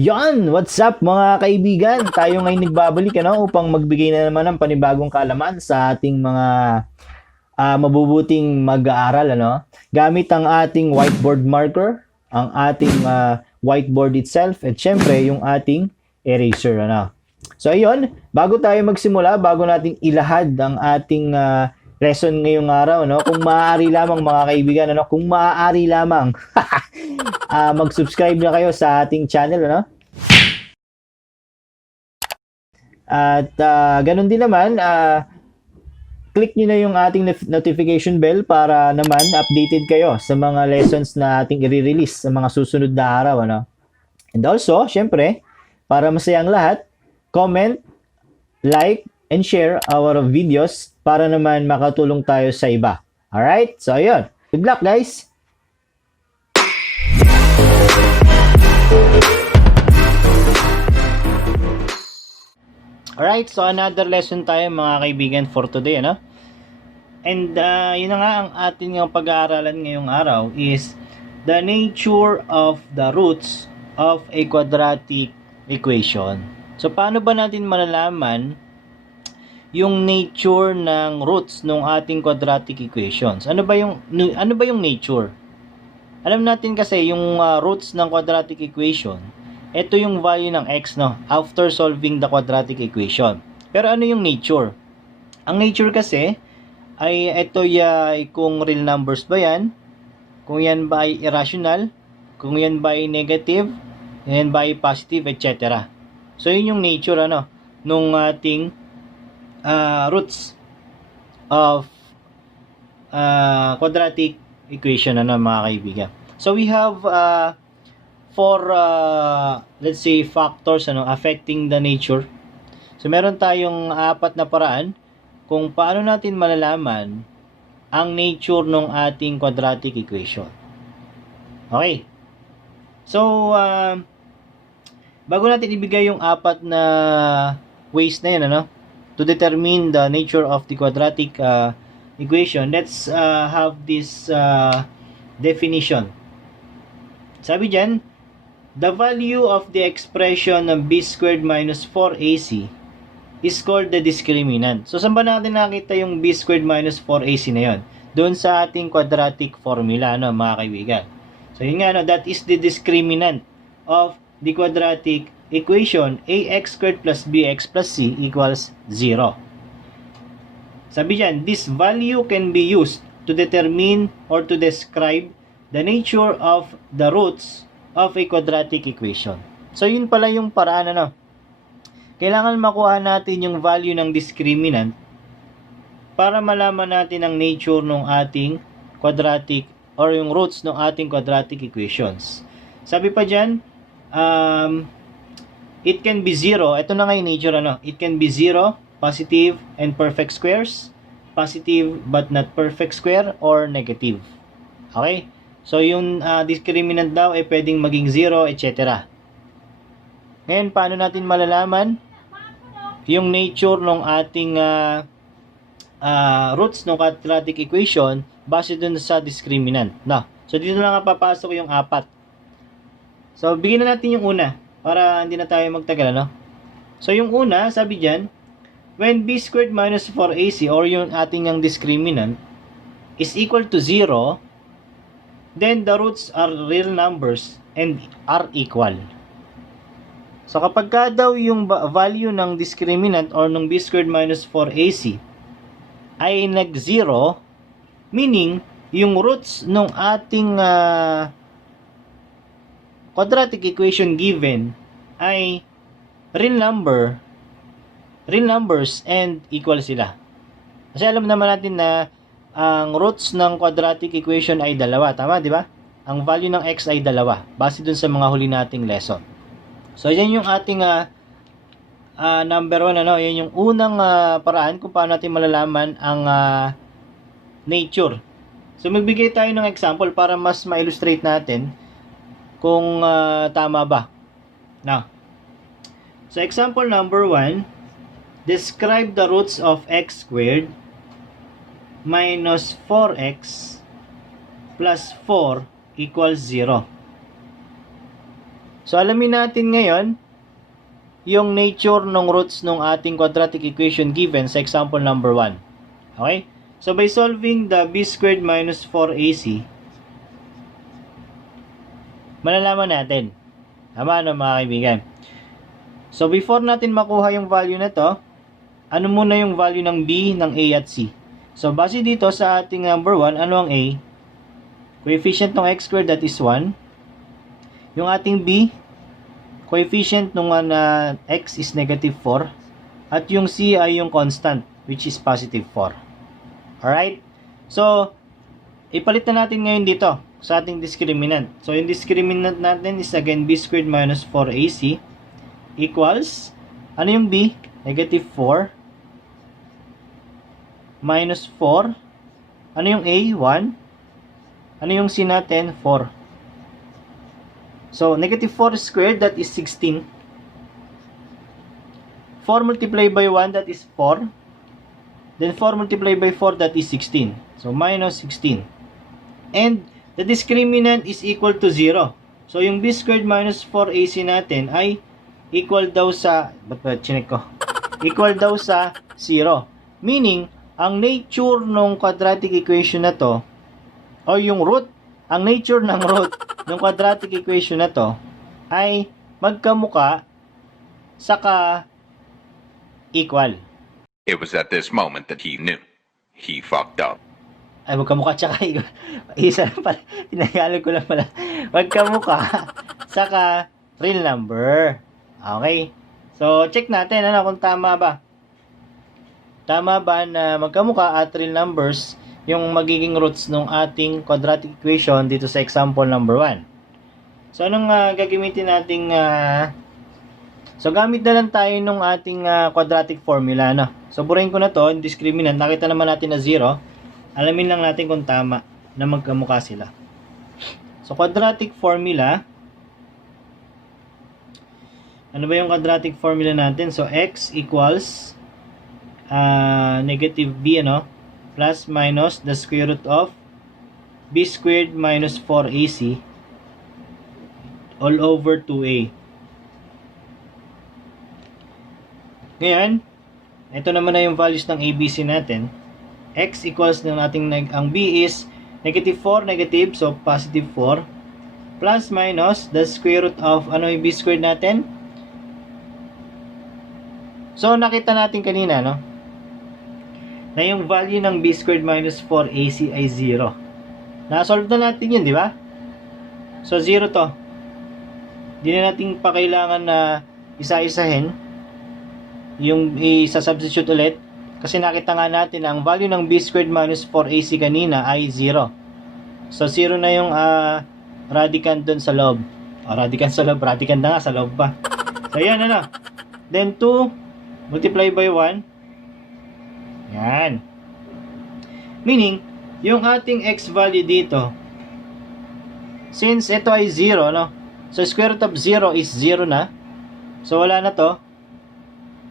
Yan! What's up mga kaibigan? Tayo ngayon nagbabalik upang magbigay na naman ng panibagong kaalaman sa ating mga mabubuting mag-aaral. Gamit ang ating whiteboard marker, ang ating whiteboard itself, at syempre yung ating eraser. So ayun, bago tayo magsimula, bago natin ilahad ang ating lesson ngayong araw, kung maaari lamang mga kaibigan, kung maaari lamang, mag-subscribe na kayo sa ating channel, At ganun din naman, click nyo na yung ating notification bell para naman updated kayo sa mga lessons na ating i-release sa mga susunod na araw. And also, syempre, para masaya ang lahat, comment, like, and share our videos para naman makatulong tayo sa iba. Alright? So, ayun. Good luck, guys! Alright, so another lesson tayo mga kaibigan for today, And yun na nga ang ating pag-aaralan ngayong araw is the nature of the roots of a quadratic equation. So paano ba natin malalaman yung nature ng roots ng ating quadratic equations? Ano ba yung nature? Alam natin kasi yung roots ng quadratic equation, ito yung value ng x after solving the quadratic equation. Pero ano yung nature? Ang nature kasi ay ito kung real numbers ba yan, kung yan ba ay irrational, kung yan ba ay negative, kung yan ba ay positive, etc. So yun yung nature nung ating roots of quadratic equation mga kaibigan. So we have for let's say factors affecting the nature. So meron tayong apat na paraan kung paano natin malalaman ang nature ng ating quadratic equation. Okay. So bago natin ibigay yung apat na ways na yan to determine the nature of the quadratic equation, let's have this definition. Sabi diyan, the value of the expression ng b squared minus 4ac is called the discriminant. So, saan ba natin nakita yung b squared minus 4ac na yon? Doon sa ating quadratic formula, mga kaibigan. So, yun nga, that is the discriminant of the quadratic equation ax squared plus bx plus c equals 0. Sabi dyan, this value can be used to determine or to describe the nature of the roots of a quadratic equation. So, yun pala yung paraan Kailangan makuha natin yung value ng discriminant para malaman natin ang nature ng ating quadratic or yung roots ng ating quadratic equations. Sabi pa dyan, it can be 0. Ito na nga yung nature It can be 0, positive, and perfect squares, positive but not perfect square, or negative. Okay? So, yung discriminant daw ay pwedeng maging 0, etc. Ngayon, paano natin malalaman yung nature ng ating roots ng quadratic equation base dun sa discriminant? So, dito na nga papasok yung apat. So, bigyan na natin yung una para hindi na tayo magtagal, So, yung una, sabi dyan, when b squared minus 4ac or yung ating yung discriminant is equal to 0, then the roots are real numbers and are equal. So kapag ka daw yung value ng discriminant or ng b squared minus 4ac ay nag-0, meaning yung roots ng ating quadratic equation given ay real numbers and equal sila. Kasi alam naman natin na ang roots ng quadratic equation ay dalawa. Tama, di ba? Ang value ng x ay dalawa. Base dun sa mga huli nating lesson. So, yan yung ating number 1. Yan yung unang paraan kung paano natin malalaman ang nature. So, magbigay tayo ng example para mas ma-illustrate natin kung tama ba. So, example number 1. Describe the roots of x squared minus 4x plus 4 equals 0. So, alamin natin ngayon yung nature ng roots ng ating quadratic equation given sa example number 1. Okay? So, by solving the b squared minus 4ac, malalaman natin. Tama, ano mga kaibigan? So, before natin makuha yung value na to, ano muna yung value ng b, ng a at c? So, base dito sa ating number 1, ano ang a? Coefficient ng x squared, that is 1. Yung ating b, coefficient ng x is negative 4. At yung c ay yung constant, which is positive 4. Alright? So, ipalit na natin ngayon dito sa ating discriminant. So, yung discriminant natin is again b squared minus 4ac equals, ano yung b? Negative 4 minus 4. Ano yung a? 1. Ano yung c natin? 4. So, negative 4 squared, that is 16. 4 multiplied by 1, that is 4. Then 4 multiplied by 4, that is 16. So, minus 16. And the discriminant is equal to 0. So, yung b squared minus 4ac natin ay equal daw sa, chinek ko? Equal daw sa 0. Meaning, ang nature ng quadratic equation na to, o yung root, ang nature ng root ng quadratic equation na to, ay magkamuka saka equal. It was at this moment that he knew. He fucked up. Ay, magkamukha tsaka isa lang pala. Tinagalog ko lang pala. Magkamukha saka real number. Okay. So, check natin kung tama ba. Tama ba na magkamukha at real numbers yung magiging roots ng ating quadratic equation dito sa example number 1. So, anong gagamitin nating so, gamit na lang tayo nung ating quadratic formula, no? So, burahin ko na to, yung discriminant. Nakita naman natin na 0. Alamin lang natin kung tama na magkamukha sila. So, quadratic formula. Ano ba yung quadratic formula natin? So, x equals negative b, plus minus the square root of b squared minus 4ac all over 2a. Ngayon, ito naman na yung values ng ABC natin. X equals ng ating, ang B is negative 4, negative, so positive 4, plus minus the square root of, ano yung B squared natin? So, nakita natin kanina, na yung value ng B squared minus 4AC ay 0. Na-solve na natin yun, di ba? So, 0 to. Hindi na natin pa kailangan na isa-isahin yung isa-substitute ulit. Kasi nakita nga natin ang value ng B squared minus 4AC kanina ay 0. So, 0 na yung radicand dun sa loob. Radicand sa loob. Radicand na nga sa loob pa. So, yan, Then, 2 multiply by 1. Yan. Meaning, yung ating x value dito, since ito ay 0, so, square root of 0 is 0 na. So, wala na to.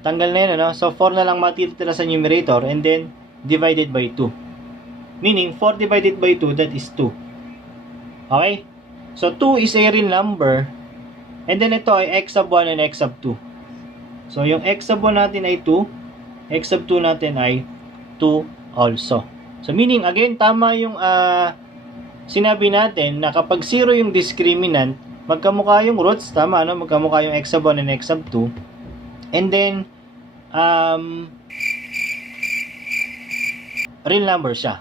Tanggal na yun, So, 4 na lang matitira sa numerator and then divided by 2. Meaning, 4 divided by 2, that is 2. Okay? So, 2 is a real number. And then, ito ay x sub 1 and x sub 2. So, yung x sub 1 natin ay 2. X sub 2 natin ay 2 also. So, meaning, again, tama yung sinabi natin na kapag 0 yung discriminant, magkamukha yung roots, tama, magkamukha yung x sub 1 and x sub 2. And then, real number siya.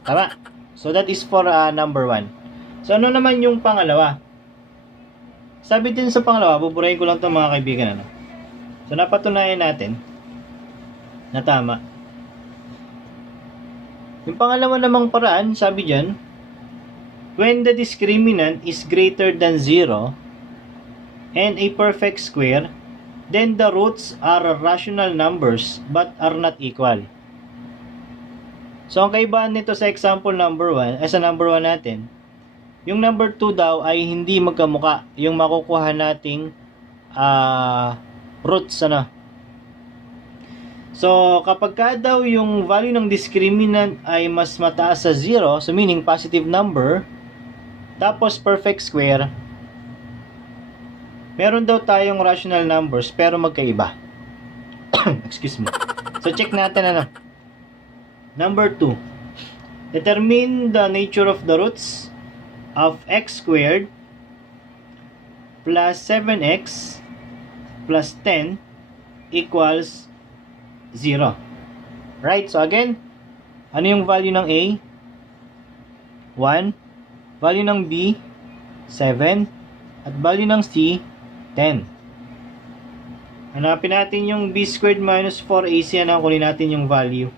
Tama? So, that is for number 1. So, ano naman yung pangalawa? Sabi din sa pangalawa, buburahin ko lang ito mga kaibigan. So, napatunayan natin na tama. Yung pangalawa namang paraan, sabi dyan, when the discriminant is greater than 0 and a perfect square, then the roots are rational numbers but are not equal. So, ang kaibahan nito sa example number 1, sa number 1 natin, yung number 2 daw ay hindi magkamuka. Yung makukuha nating roots, So, kapag ka daw yung value ng discriminant ay mas mataas sa 0, so meaning positive number, tapos perfect square, meron daw tayong rational numbers pero magkaiba. Excuse me. So check natin ano. Number 2. Determine the nature of the roots of x squared plus 7x plus 10 equals 0. Right? So again, ano yung value ng A? 1. Value ng B? 7. At value ng C? 10. Hanapin natin yung B squared minus 4AC. Ano? Kunin natin yung value.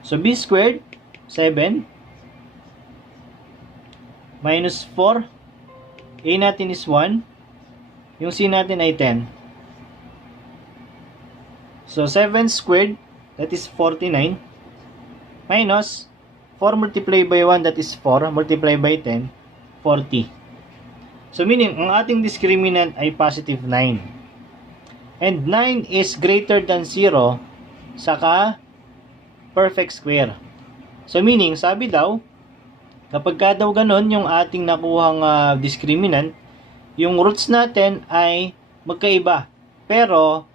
So B squared, 7. Minus 4. A natin is 1. Yung C natin ay 10. So 7 squared, that is 49. Minus 4 multiplied by 1, that is 4. Multiplied by 10, 40. So meaning, ang ating discriminant ay positive 9. And 9 is greater than 0 saka perfect square. So meaning, sabi daw, kapag ka daw ganun yung ating nakuhang discriminant, yung roots natin ay magkaiba, pero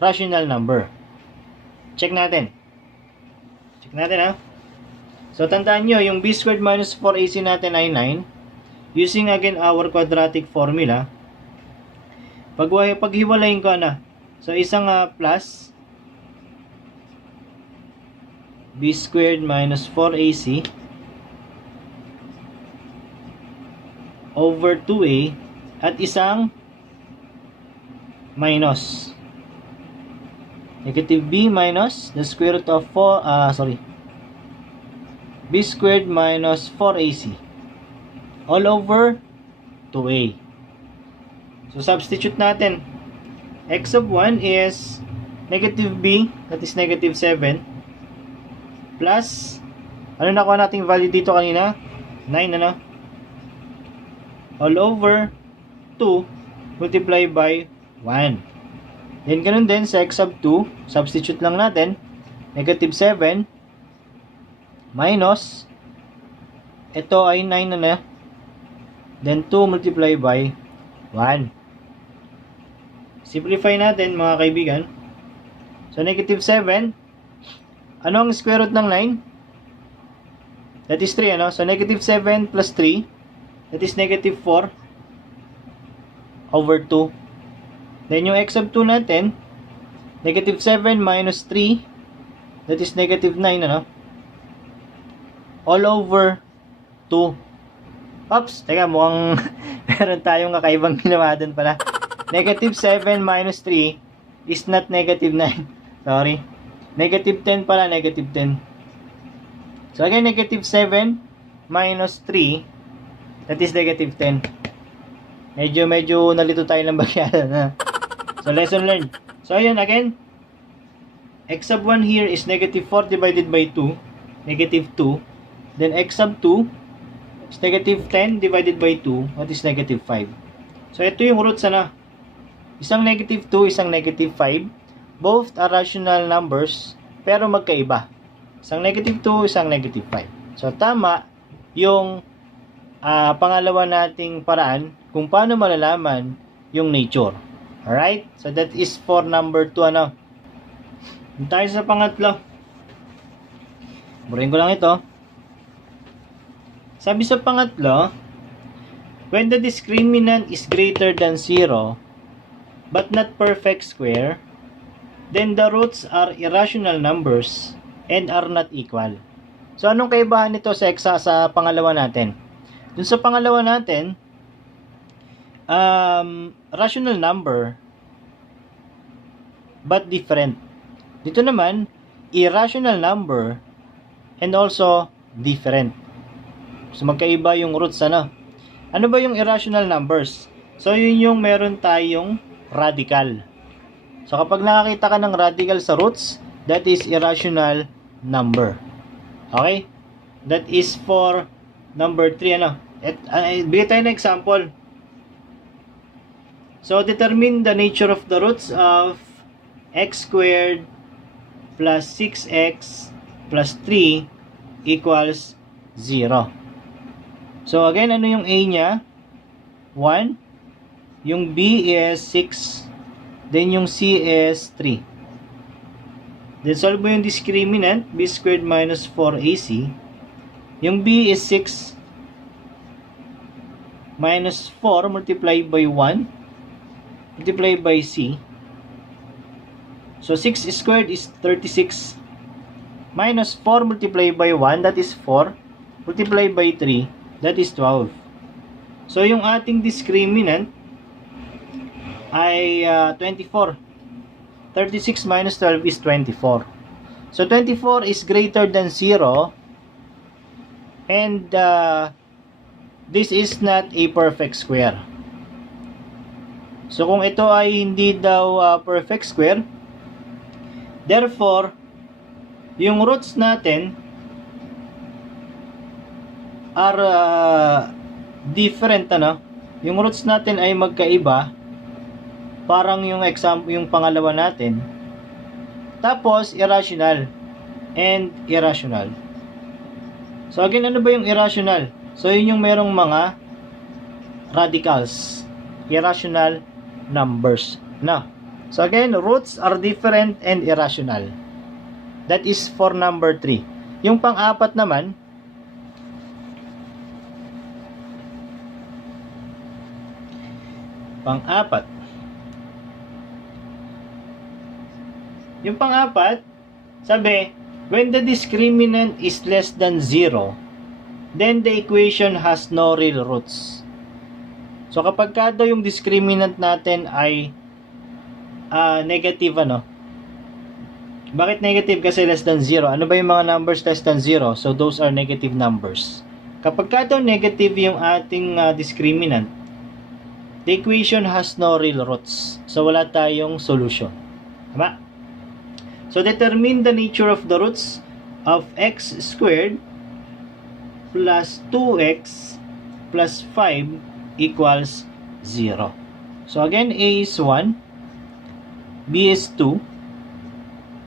rational number. Check natin. Check natin ha. So tandaan nyo, yung b squared minus 4ac natin ay 9. Using again our quadratic formula, paghiwalayin ko na. So isang plus b squared minus 4ac over 2a at isang minus negative b minus the square root of 4 b squared minus 4ac all over 2a. So substitute natin. X of 1 is negative b, that is negative 7, plus ano nakuha nating value dito kanina? 9 ano? All over 2 multiply by 1. Then ganun din sa x sub 2, substitute lang natin, negative 7 minus ito ay 9 na, then 2 multiply by 1. Simplify natin mga kaibigan. So negative 7, ano ang square root ng 9? That is 3 ano? So negative 7 plus 3, that is negative 4 over 2. Then yung x sub 2 natin, negative 7 minus 3, that is negative 9 ano? All over 2. Oops, teka, mukhang meron tayong kakaibang ginawa dun pala. Negative 7 minus 3 is not negative 9. Sorry. Negative 10 pala, negative 10. So again, negative 7 minus 3, that is negative 10. Medyo nalito tayo ng bagyada na. So lesson learned. So ayun, again, x sub 1 here is negative 4 divided by 2, negative 2. Then x sub 2 is negative 10 divided by 2, that is negative 5. So ito yung roots na. Isang negative 2, isang negative 5. Both are rational numbers, pero magkaiba. Isang negative 2, isang negative 5. So tama yung pangalawa nating paraan kung paano malalaman yung nature. Alright? So that is for number 2 ano. Tayo sa pangatlo. Burin ko lang ito. Sabi sa pangatlo, when the discriminant is greater than 0 but not perfect square, then the roots are irrational numbers and are not equal. So anong kaibahan nito sa pangalawa natin? Dun sa pangalawa natin, rational number but different. Dito naman, irrational number and also different. So magkaiba yung roots ano. Ano ba yung irrational numbers? So yun yung meron tayong radical. So kapag nakakita ka ng radical sa roots, that is irrational number. Okay? That is for number 3 ano. Bigay tayo ng example. So determine the nature of the roots of x squared plus 6x plus 3 equals 0. So again, ano yung a niya? 1. yung B is 6, then yung C is 3. Then solve mo yung discriminant, B squared minus 4AC. Yung B is 6 minus 4 multiplied by 1 multiplied by C. So 6 squared is 36 minus 4 multiplied by 1, that is 4, multiplied by 3, that is 12. So yung ating discriminant ay 24. 36 minus 12 is 24. So 24 is greater than 0, and this is not a perfect square. So kung ito ay hindi daw perfect square, therefore yung roots natin are different, ano? Yung roots natin ay magkaiba. Parang yung yung pangalawa natin. Tapos irrational and irrational. So again, ano ba yung irrational? So yun yung merong mga radicals, irrational numbers. No. So again, roots are different and irrational. That is for number 3. Yung pang-apat naman, pang-apat. Yung pang-apat, sabi, when the discriminant is less than 0, then the equation has no real roots. So kapag ka daw yung discriminant natin ay negative, ano? Bakit negative? Kasi less than 0. Ano ba yung mga numbers less than 0? So those are negative numbers. Kapag ka daw negative yung ating discriminant, the equation has no real roots. So wala tayong solution. Tama? So determine the nature of the roots of x squared plus 2x plus 5 equals 0. So again, A is 1, B is 2,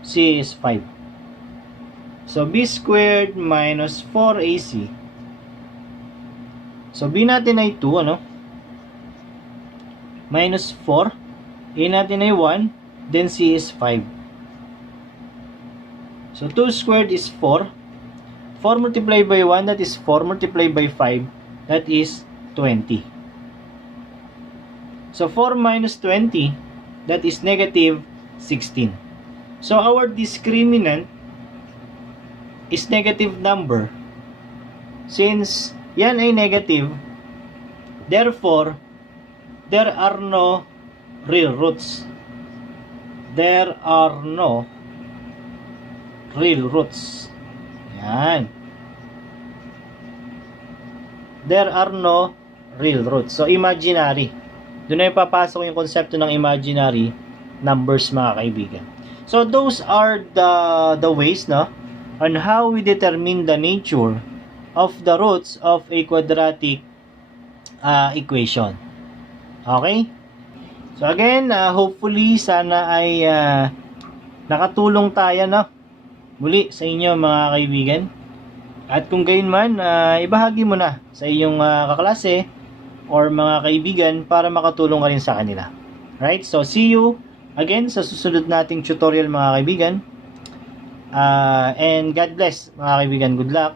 C is 5. So B squared minus 4AC. So B natin ay 2, ano? Minus 4. A natin ay 1, then C is 5. So 2 squared is 4. 4 multiplied by 1, that is 4 multiplied by 5, that is 20. So 4 minus 20, that is negative 16. So our discriminant is negative number. Since yan ay negative, therefore, there are no real roots. There are no real roots. Yan. There are no real roots. So, imaginary. Doon na ipapasok yung konsepto ng imaginary numbers, mga kaibigan. So, those are the ways, no, on how we determine the nature of the roots of a quadratic equation. Okay? So, again, hopefully, sana ay nakatulong tayo, no, muli sa inyo, mga kaibigan. At kung gayon man, ibahagi mo na sa iyong kaklase or mga kaibigan para makatulong ka rin sa kanila. Right? So, see you again sa susunod nating tutorial, mga kaibigan. And God bless, mga kaibigan. Good luck.